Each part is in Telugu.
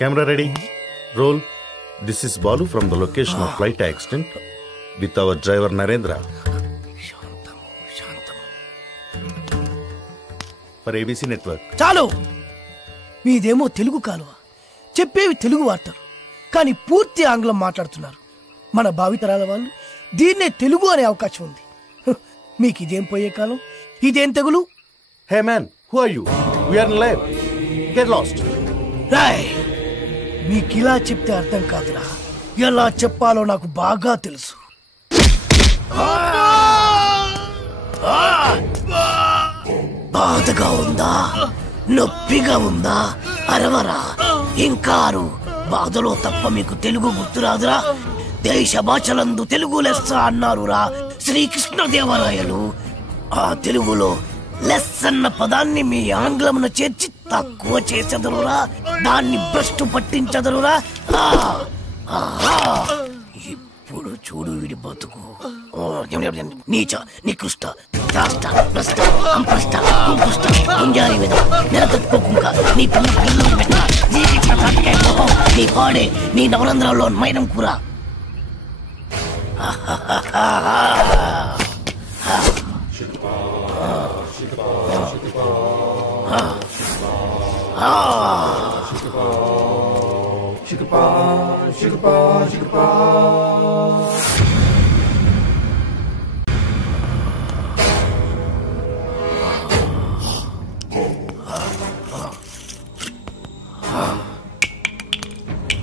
Camera ready. Roll. This is Balu from the location of flight accident with our driver Narendra. For ABC Network. చాలు, మీదేమో తెలుగు కాలువ, చెప్పేవి తెలుగు వార్తలు, కానీ పూర్తి ఆంగ్లం మాట్లాడుతున్నారు. మన భావితరాల వాళ్ళు దీన్నే తెలుగు అనే అవకాశం ఉంది. మీకు ఇదేం పోయే కాలం, ఇదేం తెగులు? Hey man, who are you? We are in live. Get lost. Roy, మీకిలా చెప్తే అర్థం కాదురా, ఎలా చెప్పాలో నాకు బాగా తెలుసు. బాధగా ఉందా, నొప్పిగా ఉందా? అరవరా, ఇంకారు. బాధలో తప్ప మీకు తెలుగు గుర్తురాదురా? దేశ భాషలందు తెలుగు లెస్స అన్నారురా శ్రీకృష్ణదేవరాయలు. ఆ తెలుగులో లెస్ అన్న పదాన్ని మీ ఆంగ్లమున చేర్చి తక్కువ చేసెదరురా, దాన్ని భ్రష్టు పట్టించదరురా. ఇప్పుడు చూడు వీడి బతుకు. నీచ, నికృష్ట, రాష్ట్ర, భ్రష్ట, అంప్రష్ట, కుంపుష్ట, గుంజారి మీద నెలతొక్కుకుంక, నీ పిల్లలు పెట్ట, నీ పాడే, నీ నవరంధ్రాల్లో మైనం కూర.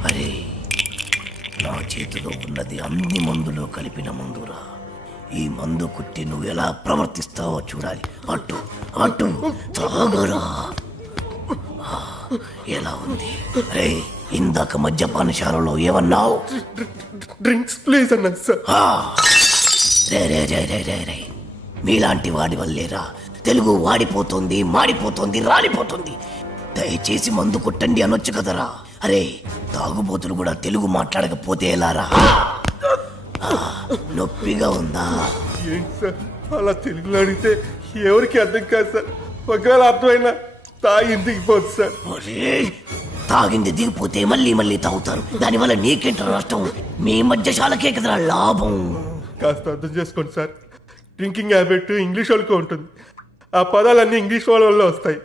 అరే, నా చేతిలో ఉన్నది అన్ని మందులో కలిపిన మందురా. ఈ మందు కుట్టి నువ్వు ఎలా ప్రవర్తిస్తావో చూడాలి. అటు అటు తాగరా. ఎలా ఉంది? రే, ఇందాక మద్యపానశాలలో ఏమన్నావు? డ్రింక్స్ ప్లీజ్ అన్నా సార్. రే రే రే రే రే రే, మీలాంటి వాడి వల్లేరా తెలుగు వాడిపోతుంది, మాడిపోతుంది, రాలిపోతుంది. దయచేసి మందు కొట్టండి అనొచ్చు కదరా. అరే, తాగుబోతులు కూడా తెలుగు మాట్లాడకపోతే ఎలారా? నొప్పిగా ఉందా? ఏంటి సార్ అలా తెలుగులో అడిగితే ఎవరికి అర్థం కాదు సార్. ఒకవేళ అర్థమైనా తాగి దిగిపోదు సార్. తాగింది దిగిపోతే మళ్ళీ మళ్ళీ తాగుతారు. దానివల్ల నీకేంట నష్టం? మీ మధ్యశాలకే కదరా లాభం. కాస్త అర్థం చేసుకోండి సార్. డ్రింకింగ్ హ్యాబిట్ ఇంగ్లీష్ వాళ్ళకి ఉంటుంది. ఆ పదాలన్నీ ఇంగ్లీష్ వాళ్ళ వల్ల వస్తాయి.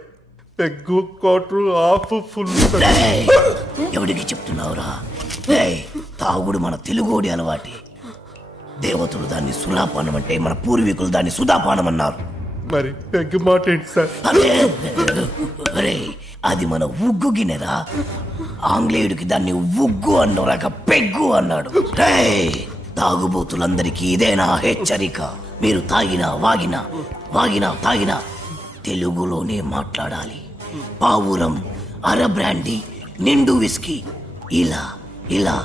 Peg, quarter, half, full. ఎవడికి చెప్తున్నావురా? తాగుడు మన తెలుగోడి అలవాటి. దేవతలు దాన్ని సురాపానం అంటే, మన పూర్వీకులు దాన్ని సుధాపానం అన్నారు. మరి పెగ్గు మాట ఏంటి సార్? అరే, అది మన ఉగ్గు గిన్నెరా. ఆంగ్లేయుడికి దాన్ని ఉగ్గు అన్నరాక పెగ్గు అన్నాడు. తాగుబోతులందరికీ ఇదేనా హెచ్చరిక? మీరు తాగినా తాగినా తెలుగులోనే మాట్లాడాలి. పావురం, అర బ్రాండీ, నిండు విస్కీ ఇలా ఇలా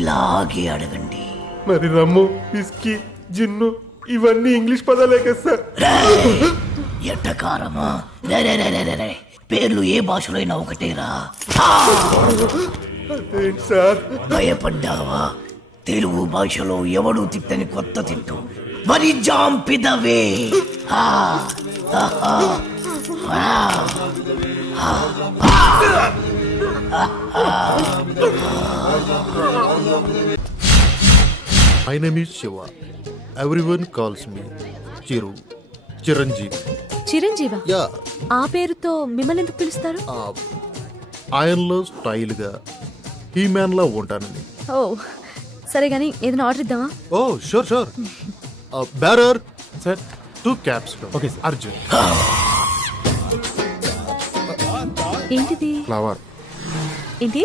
ఇలాగే అడగండి. మరి రమ్ము, విస్కీ, జిన్ను ఇవన్నీ ఇంగ్లీష్ పదాలే కదా సార్. ఎట్టకారమా? పేర్లు ఏ భాషలో అయినా ఒకటేరా. సార్ భయపడ్డావా? తెలుగు భాషలో ఎవడు తిట్టని కొత్త తిట్టు వరి జాంపిదవే. My name is Shiva. Everyone calls me Chiranjeevi. చిరంజీవా? యా. ఆ పేరుతో మిమ్మల్ని ఎందుకు పిలుస్తారు? ఆయనలో స్టైల్ గా హీ మ్యాన్ లా ఉంటానని. ఓ సరే గానీ ఏదైనా ఆర్డర్ ఇద్దామా? Oh sure. Bearer sir, 2 caps. Okay sir. Arjun. ఏంటిది? ఫ్లవర్. ఏంటి?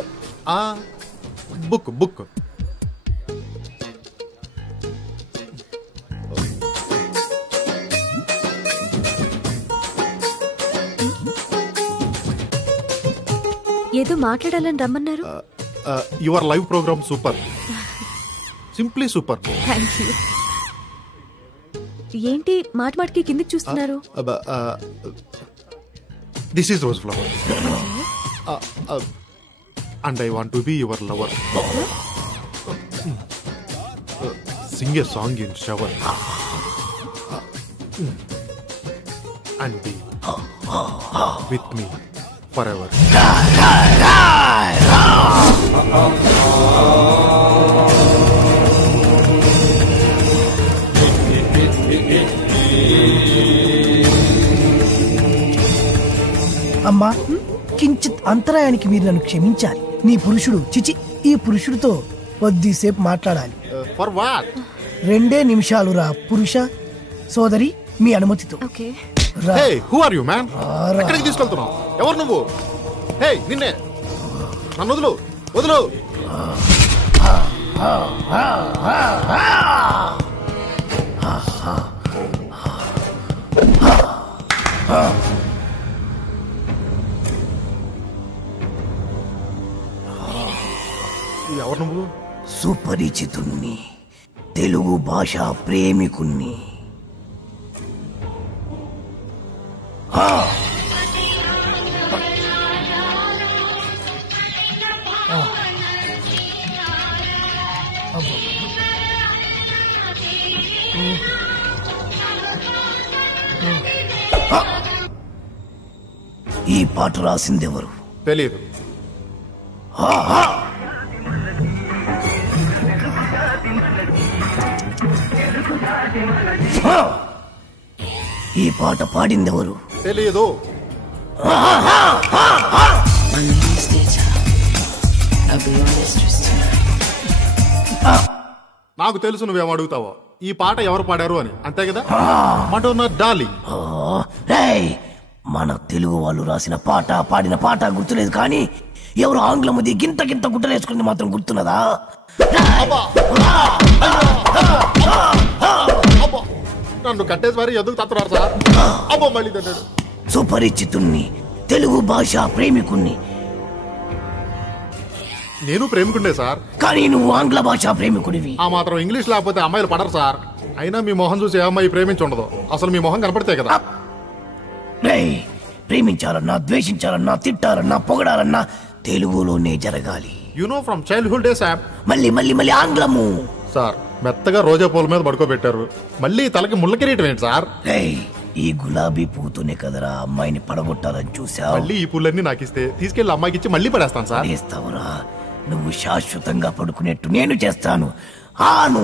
బుక్. ఏదో మాట్లాడాలని రమ్మన్నారు. Your live programme super, simply super. Thank you. ఏంటి మాటికి కిందికి చూస్తున్నారు? This is rose flower and I want to be your lover. Sing a song in shower and be with me forever. అమ్మా, కించిత్ అంతరాయానికి మీరు నన్ను క్షమించాలి. నీ పురుషుడు చిచి ఈ పురుషుడితో కొద్దిసేపు మాట్లాడాలి. For what? 2 నిమిషాలు రా పురుష. సోదరి మీ అనుమతితో. Okay. Hey, who are you man? ఎక్కడికి తీసుకెళ్తున్నావు? ఎవరు నువ్వు? హే, నిన్నే. నన్ను వదులు, వదులు. ఎవరు నువ్వు? సుపరిచితుణ్ణి, తెలుగు భాష ప్రేమికుణ్ణి. ఈ పాట రాసిందెవరు? తెలియదు. ఈ పాట పాడిందెవరు? తెలియదు. నాకు తెలుసు నువ్వేం అడుగుతావో. ఈ పాట ఎవరు పాడారు అని, అంతే కదా? Madonna darling. మన తెలుగు వాళ్ళు రాసిన పాట పాడిన పాట గుర్తులేదు, కానీ ఎవరు ఆంగ్లముది గింత గింత గుడ్డలేసుకుంది మాత్రం గుర్తున్నదా? నన్ను కట్టేసి మరి ఎందుకు తత్తున్నారు సార్? అబ్బో మళ్ళీ తన్నాడు. సుపరిచితుణ్ణి, తెలుగు భాష ప్రేమికుణ్ణి. నేను ప్రేమికుండే సార్, కానీ నువ్వు ఆంగ్ల భాష ప్రేమికుడివి. ఆ మాత్రం ఇంగ్లీష్ లేకపోతే అమ్మాయిలు పడరు సార్. అయినా మీ మొహం చూసి ఏ అమ్మాయి ప్రేమించుండదు. అసలు మీ మొహం కనపడితే కదా. ప్రేమించాలన్నా, ద్వేషించాలన్నా, తిట్టాలన్నా, పొగడాలన్నా తెలుగులోనే జరగాలి. You know from childhood days. మళ్ళీ మళ్ళీ మళ్ళీ ఆంగ్లము సార్. మెత్తగా రోజా పూల మీద పడుకోబెట్టారు, మళ్ళీ తలకి ముళ్ళ కిరీటం ఏంటి సార్? ఈ గులాబీ పూతోనే కదరా అమ్మాయిని పడగొట్టాలని చూసావు. మళ్ళీ ఈ పూలన్నీ నాకు ఇస్తే తీసుకెళ్లి అమ్మాయికి ఇచ్చి మళ్ళీ పడేస్తాను సార్. చేస్తావురా? నువ్వు శాశ్వతంగా పడుకునేట్టు నేను చేస్తాను. ఆను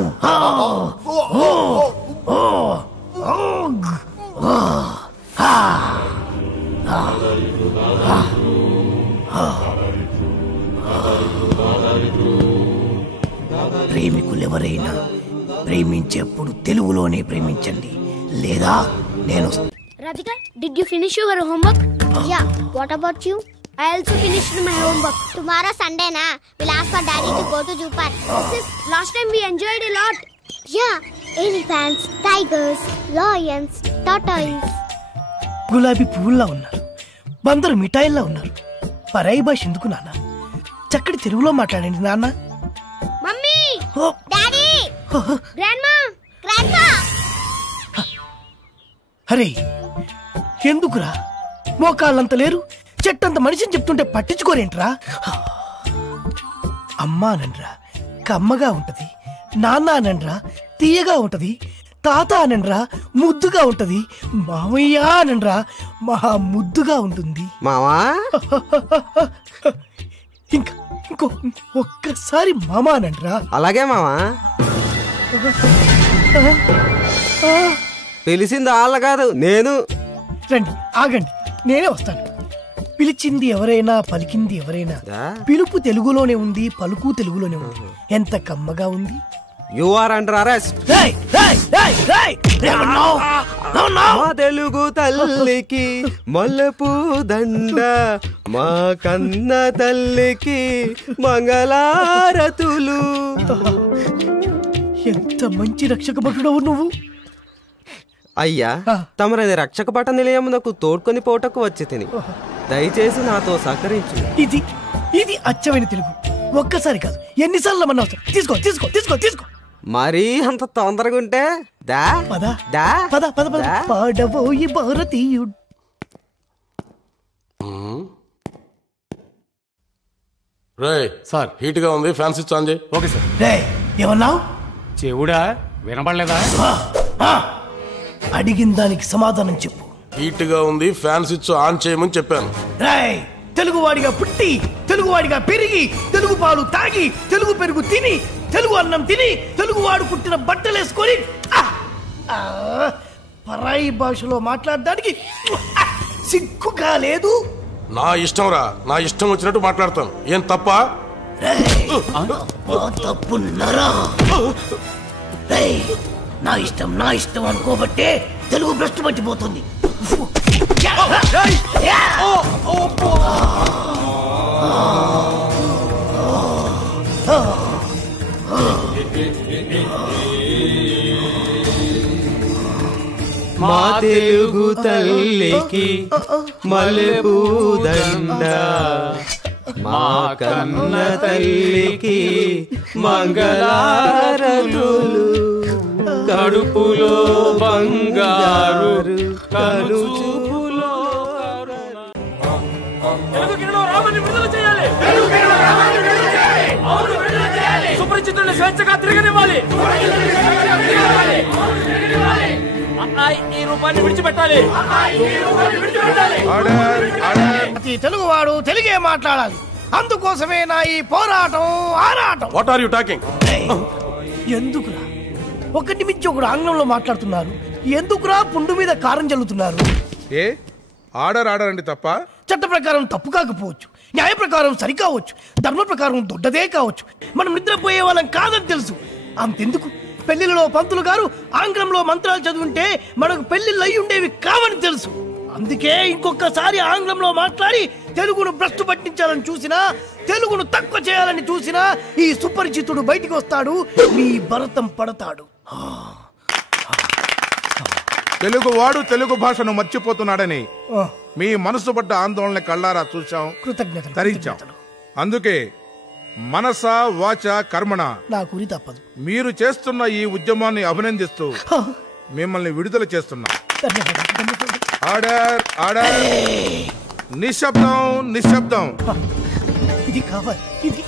ప్రేమికులెవరైనా ప్రేమించేప్పుడు తెలుగులోనే ప్రేమించండి, లేదా నేను. Radhika, did you finish your homework? Yeah. What about you? I also finished my homework. Tomorrow Sunday na, we'll ask for daddy to go to zoo park. Last time we enjoyed a lot. Yeah. Elephants, tigers, lions, tortoise. గులాబీ పువ్వుల్లా ఉన్నారు, బందరు మిఠాయిల్లా ఉన్నారు. పరాయి భాష ఎందుకు నాన్న? చక్కటి తెలుగులో మాట్లాడండి నాన్న. Mummy, daddy, grandma, grandpa. అరే ఎందుకురా? మోకాళ్ళంత లేరు, చెట్టంత మనిషిని చెప్తుంటే పట్టించుకోరేంట్రా? అమ్మా అనండ్రా కమ్మగా ఉంటది, నాన్న అనండ్రా తీయగా ఉంటది, తాత అనండ్రా ముద్దుగా ఉంటది, మామయ్య అనండ్రా మహా ముద్దుగా ఉంటుంది. మావా ఇంకో ఒక్కసారి మామా అనండ్రా. అలాగే మావా. పిలిచింది వాళ్ళ కాదు, నేను. రండి, ఆగండి, నేనే వస్తాను. పిలిచింది ఎవరైనా, పలికింది ఎవరైనా, పిలుపు తెలుగులోనే ఉంది, పలుకు తెలుగులోనే ఉంది. ఎంత కమ్మగా ఉంది. You are under arrest. మా తెలుగు తల్లికి మల్లెపూ దండ, మా కన్న తల్లికి మంగళారతులు. ఎంత మంచి రక్షక భటుడవు నువ్వు. అయ్యా, తమరది రక్షక భట నిలయమునకు తోడ్కొని పోటకు వచ్చి తిని దయచేసి నాతో సహకరించు. ఇది అచ్చమైన తెలుగు. ఒక్కసారి కాదు, ఎన్నిసార్లు మన అవసరం. తీసుకో తీసుకో తీసుకో తీసుకో. మరీ అంత తొందరగా ఉంటే దా పద దా పద పద పద. పాడబోయి భారతీయుడు. సార్ హీట్ గా ఉంది, ఫ్యాన్ స్విచ్ ఆన్ చేయి. Okay sir. ఏమన్నావు? చెవుడా వినపడలేదా? అడిగిన దానికి సమాధానం చెప్పు. హీట్ గా ఉంది, ఫ్యాన్ స్విచ్ ఆన్ చేయమని చెప్పాను. తెలుగువాడిగా పుట్టి, తెలుగువాడిగా పెరిగి, తెలుగు పాలు తాగి, తెలుగు పెరుగు తిని, తెలుగు అన్నం తిని, తెలుగువాడు పుట్టిన బట్టలేసుకొని పరాయి భాషలో మాట్లాడడానికి సిగ్గుగా లేదు. నా ఇష్టంరా, నా ఇష్టం వచ్చినట్టు మాట్లాడతాను. ఏం తప్ప? తప్పున్నారా? నా ఇష్టం అనుకోబట్టే తెలుగు భ్రష్టు పట్టిపోతుంది. మా తెలుగు తల్లికి మల్లెపూదండ, మా కన్న తల్లికి మంగళారతులు, కడుపులో బంగారు కలుచుపులో. సుపరిచితుల్ని స్వేచ్ఛగా తిరగనివ్వాలి. ఈ రూపాన్ని విడిచిపెట్టాలి. ప్రతి తెలుగువాడు తెలుగే మాట్లాడాలి. అందుకోసమే నా ఈ పోరాటం ఆరాటం. What are you talking? ఎందుకురా ఒకటి మించి ఒకడు ఆంగ్లంలో మాట్లాడుతున్నారు? ఎందుకురా పుండు మీద కారం చల్లుతున్నారు? ఏ ఆర్డర్ అండి తప్ప? చట్ట ప్రకారం తప్పు కాకపోవచ్చు, న్యాయ ప్రకారం సరికావచ్చు, ధర్మ ప్రకారం దొడ్డదే కావచ్చు. మనం నిద్రపోయే వాళ్ళం కాదని తెలుసు. అంతెందుకు, పెళ్లిలో పంతులు గారు ఆంగ్లంలో మంత్రాలు చదువుంటే మనకు పెళ్లిళ్ళు అయి ఉండేవి కావని తెలుసు. అందుకే ఇంకొకసారి ఆంగ్లంలో మాట్లాడి తెలుగును భ్రష్టు పట్టించాలని చూసినా, తెలుగును తక్కువ చేయాలని చూసినా ఈ సుపరిచితుడు బయటికి వస్తాడు, మీ భరతం పడతాడు. తెలుగు వాడు తెలుగు భాషను మర్చిపోతున్నాడని మీ మనసు పడ్డ ఆందోళన కళ్ళారా చూశాం, ధరించాం. అందుకే మనస వాచ కర్మణ నా గురి తప్పదు. మీరు చేస్తున్న ఈ ఉద్యమాన్ని అభినందిస్తూ మిమ్మల్ని విడుదల చేస్తున్నా. Order order. నిశ్శబ్దం నిశ్శబ్దం. ఇది కావాలి. ఇది